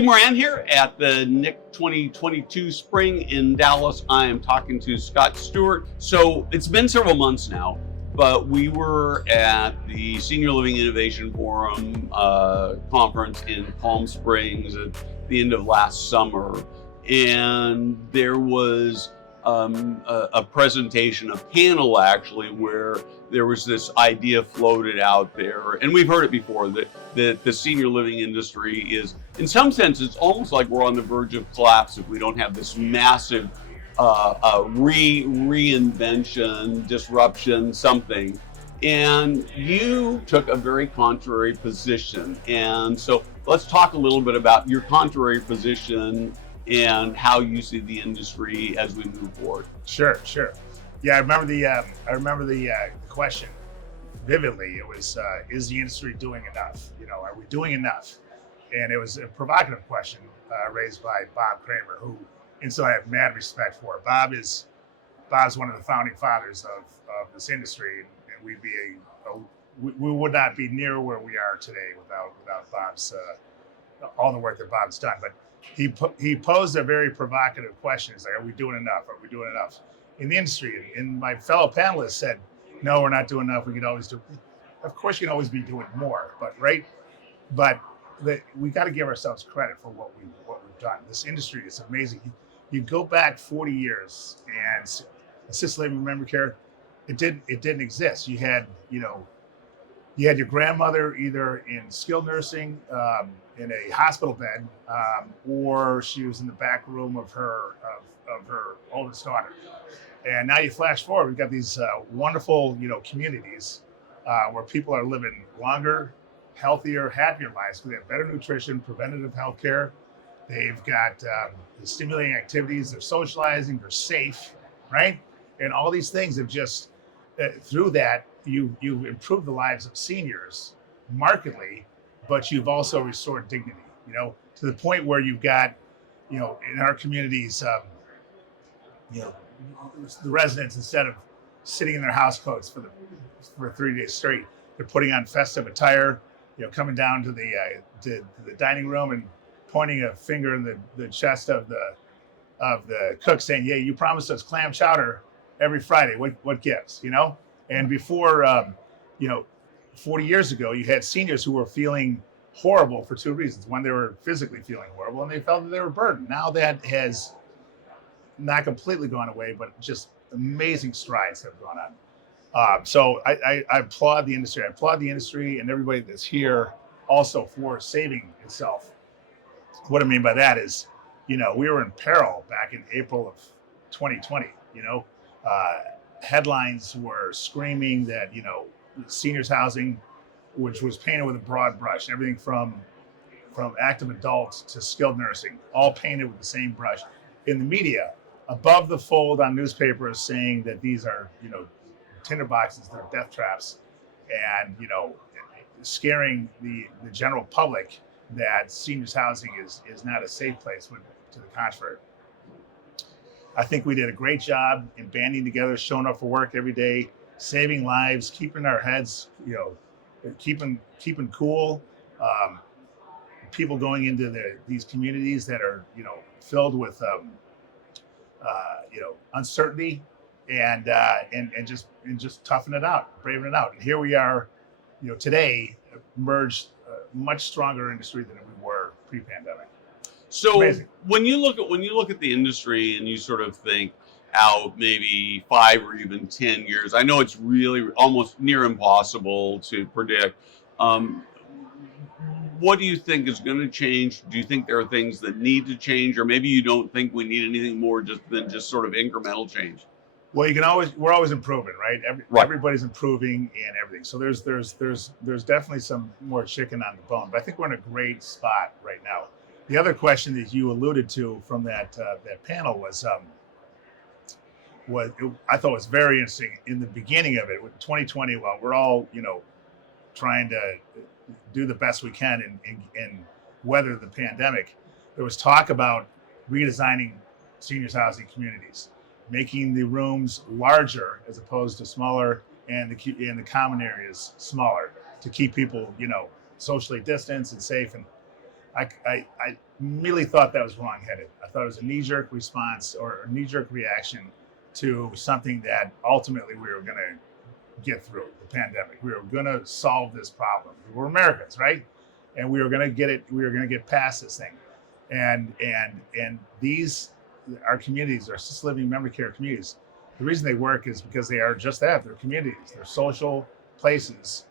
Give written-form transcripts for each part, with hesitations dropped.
Steve Moran here at the NIC 2022 Spring in Dallas. I am talking to Scott Stewart. So it's been several months now, but we were at the Senior Living Innovation Forum conference in Palm Springs at the end of last summer. And there was a presentation, a panel actually, where there was this idea floated out there, and we've heard it before, that the senior living industry is, in some sense, it's almost like we're on the verge of collapse if we don't have this massive reinvention, disruption, something. And you took a very contrary position. And so let's talk a little bit about your contrary position and how you see the industry as we move forward. Sure. Yeah, I remember the question vividly. It was, is the industry doing enough? Are we doing enough? And it was a provocative question raised by Bob Kramer, who instantly I have mad respect for. Bob's one of the founding fathers of this industry, and we would not be near where we are today without Bob's all the work that Bob's done. But he posed a very provocative question. He's like, are we doing enough? Are we doing enough in the industry? And my fellow panelists said, no, we're not doing enough. We could always do. Of course, you can always be doing more, but we got to give ourselves credit for what we've done. This industry is amazing. You go back 40 years, and assisted living memory care, it didn't exist. You had your grandmother either in skilled nursing, in a hospital bed, or she was in the back room of her oldest daughter. And now you flash forward, we've got these wonderful communities where people are living longer, healthier, happier lives. They have better nutrition, preventative health care. They've got stimulating activities. They're socializing. They're safe, right? And all these things have just through that you've improved the lives of seniors markedly, but you've also restored dignity. To the point where you've got, in our communities, the residents, instead of sitting in their house coats for 3 days straight, they're putting on festive attire. Coming down to the dining room and pointing a finger in the chest of the cook, saying, "Yeah, you promised us clam chowder every Friday. What gives?" And before, 40 years ago, you had seniors who were feeling horrible for two reasons. One, they were physically feeling horrible, and they felt that they were burdened. Now that has not completely gone away, but just amazing strides have gone on. So I applaud the industry. I applaud the industry and everybody that's here also for saving itself. What I mean by that is, we were in peril back in April of 2020. Headlines were screaming that, seniors housing, which was painted with a broad brush, everything from active adults to skilled nursing, all painted with the same brush. In the media, above the fold on newspapers, saying that these are, tinder boxes, they're death traps, and, scaring the general public that seniors housing is not a safe place, when to the contrary. I think we did a great job in banding together, showing up for work every day, saving lives, keeping our heads, keeping cool. People going into these communities that are, filled with, uncertainty, and just toughing it out, braving it out. And here we are, today, emerged a much stronger industry than we were pre-pandemic. So when you look at the industry and you sort of think out maybe 5 or even 10 years, I know it's really almost near impossible to predict. What do you think is going to change? Do you think there are things that need to change, or maybe you don't think we need anything more than sort of incremental change? Well, we're always improving, right? Everybody's improving and everything. So there's definitely some more chicken on the bone, but I think we're in a great spot right now. The other question that you alluded to from that panel was I thought was very interesting in the beginning of it with 2020. While we're all trying to do the best we can and weather the pandemic, there was talk about redesigning seniors housing communities, making the rooms larger as opposed to smaller, and the common areas smaller to keep people socially distanced and safe. And I immediately thought that was wrong-headed. I thought it was a knee-jerk response or a knee-jerk reaction to something that ultimately we were going to get through the pandemic. We were going to solve this problem. We're Americans, right? And we were going to get it. We were going to get past this thing. And these, our communities, our assisted living memory care communities, the reason they work is because they are just that. They're communities. They're social places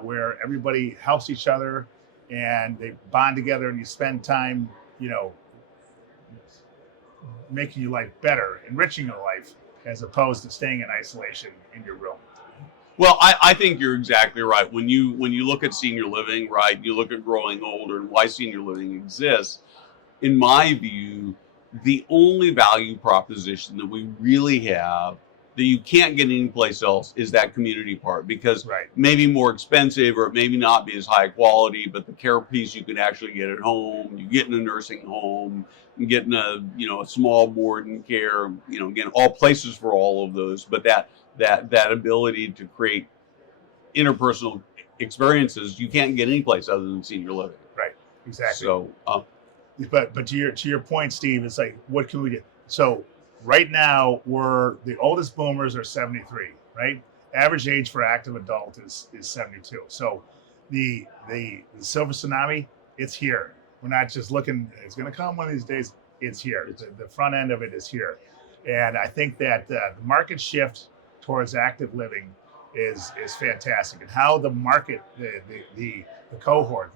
where everybody helps each other and they bond together, and you spend time, making your life better, enriching your life, as opposed to staying in isolation in your room. Well, I think you're exactly right. When you look at senior living, right, you look at growing older and why senior living exists, in my view, the only value proposition that we really have that you can't get anyplace else is that community part, because Right. maybe more expensive or it maybe not be as high quality, but the care piece you can actually get at home. You get in a nursing home, you get in a small board and care, again, all places for all of those, but that ability to create interpersonal experiences you can't get anyplace other than senior living. Right. Exactly. So but to your point, Steve, it's like, what can we do? So right now, the oldest boomers are 73, right? Average age for active adult is 72. So the silver tsunami, it's here. We're not just looking, it's going to come one of these days. It's here. The front end of it is here. And I think that the market shift towards active living is fantastic. And how the market, the cohort,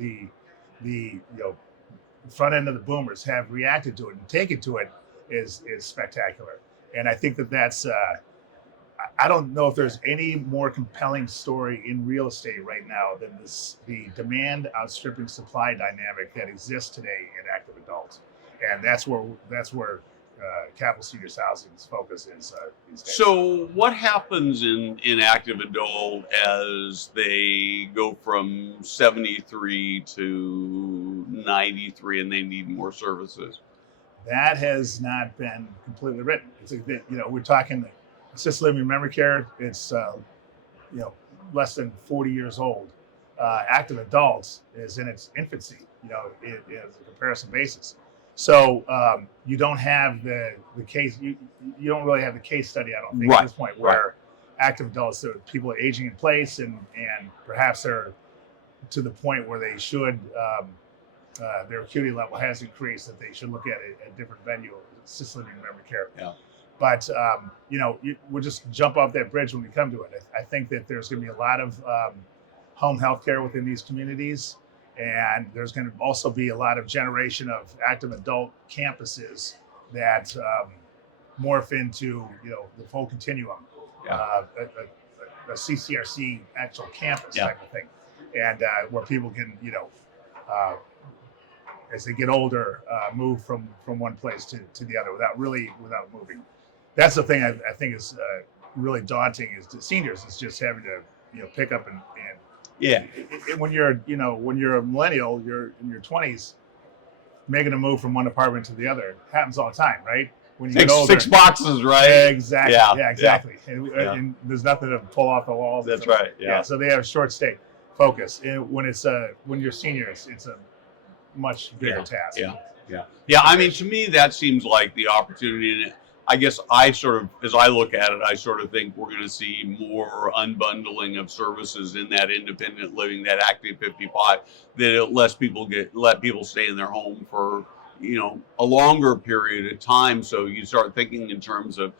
the front end of the boomers have reacted to it and taken to it is spectacular. And I think that's I don't know if there's any more compelling story in real estate right now than the demand outstripping supply dynamic that exists today in active adults. And that's where Capital Seniors Housing's focus is these days. So what happens in active adult as they go from 73 to 93 and they need more services? That has not been completely written. It's we're talking assisted living memory care. It's less than 40 years old. Active adults is in its infancy. It is a comparison basis. So you don't have the case. You don't really have the case study, I don't think, right. At this point, where active adults, people are aging in place, and perhaps they're to the point where they should. Their acuity level has increased, that they should look at a different venue, assisted living memory care. Yeah. But we'll just jump off that bridge when we come to it. I think that there's going to be a lot of home health care within these communities, and there's going to also be a lot of generation of active adult campuses that morph into the full continuum, a CCRC actual campus type of thing, and where people can as they get older, move from one place to the other without moving. That's the thing I think is really daunting is to seniors. It's just having to pick up and when you're a millennial, you're in your 20s, making a move from one apartment to the other happens all the time, right? When you get older, 6 boxes, right? Exactly. Yeah, exactly. Yeah. And there's nothing to pull off the walls. That's right. Yeah. So they have short stay focus. And when you're seniors, it's a much bigger task. Yeah. I mean, to me, that seems like the opportunity. And I guess as I look at it, I sort of think we're going to see more unbundling of services in that independent living, that active 55, that it let people stay in their home for, a longer period of time. So you start thinking in terms of,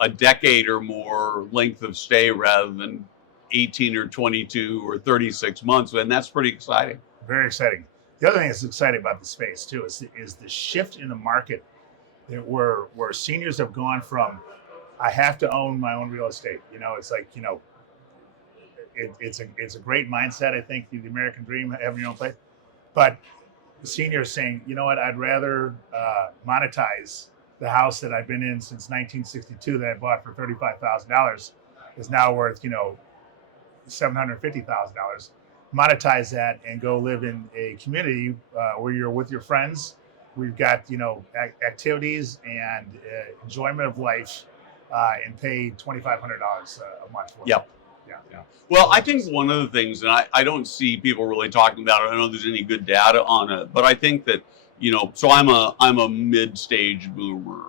a decade or more length of stay rather than 18 or 22 or 36 months. And that's pretty exciting. Very exciting. The other thing that's exciting about the space too is the shift in the market where seniors have gone from, I have to own my own real estate. It's like, it's a great mindset. I think the American dream, having your own place, but the seniors saying, you know what, I'd rather monetize the house that I've been in since 1962 that I bought for $35,000 is now worth, $750,000. Monetize that and go live in a community where you're with your friends. We've got activities and enjoyment of life, and pay $2,500 a month for it. Yep. Yeah. Well, I think one of the things, and I don't see people really talking about it. I don't know if there's any good data on it, but I think that, so I'm a mid-stage boomer,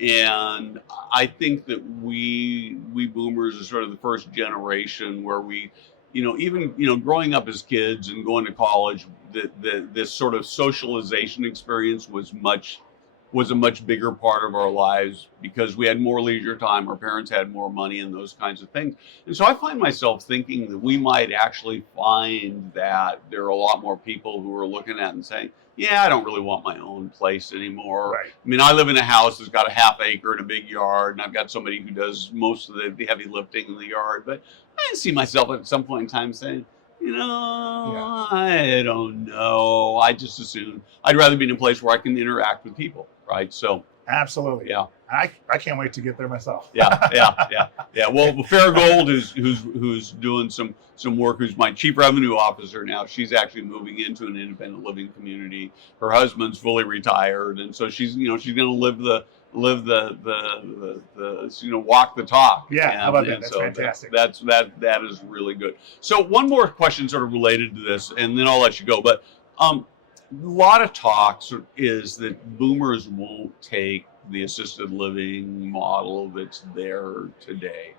and I think that we boomers are sort of the first generation where we, even growing up as kids and going to college, this sort of socialization experience was a much bigger part of our lives because we had more leisure time, our parents had more money, and those kinds of things. And so I find myself thinking that we might actually find that there are a lot more people who are looking at and saying, yeah, I don't really want my own place anymore. Right. I mean, I live in a house that's got a half acre and a big yard, and I've got somebody who does most of the heavy lifting in the yard. But I see myself at some point in time saying, I don't know. I just assume I'd rather be in a place where I can interact with people, right? So Absolutely. yeah, I can't wait to get there myself. yeah. Well, Fairgold, who's doing some work, who's my chief revenue officer now. She's actually moving into an independent living community. Her husband's fully retired, and so she's going to live the walk the talk. Yeah, and, how about that? and That's so fantastic. That is really good. So one more question sort of related to this, and then I'll let you go. But a lot of talks is that boomers won't take the assisted living model that's there today.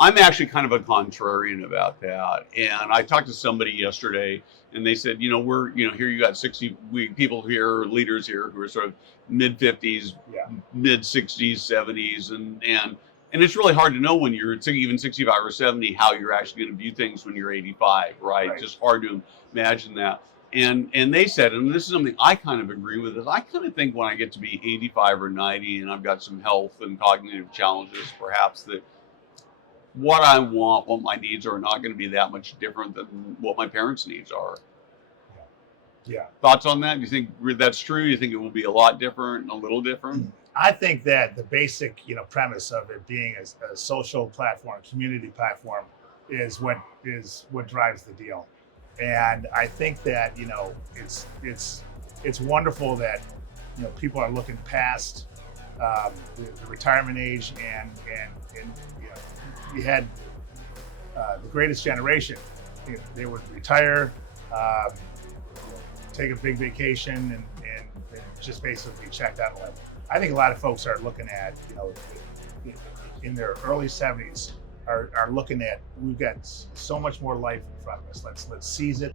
I'm actually kind of a contrarian about that. And I talked to somebody yesterday, and they said, we're, here you got 60 people here, leaders here who are sort of mid 50s, mid 60s, 70s, and it's really hard to know when you're even 65 or 70 how you're actually going to view things when you're 85, right? Just hard to imagine that. And they said, and this is something I kind of agree with, is I kind of think when I get to be 85 or 90 and I've got some health and cognitive challenges, perhaps that what I want, what my needs are not going to be that much different than what my parents' needs are. Yeah. Thoughts on that? Do you think that's true? You think it will be a lot different, a little different? I think that the basic, premise of it being a social platform, community platform, is what drives the deal. And I think that it's wonderful that people are looking past the retirement age, and you had the greatest generation. They would retire, take a big vacation, and just basically checked out of life. I think a lot of folks are looking at, in their early 70s, are looking at, we've got so much more life in front of us. Let's seize it.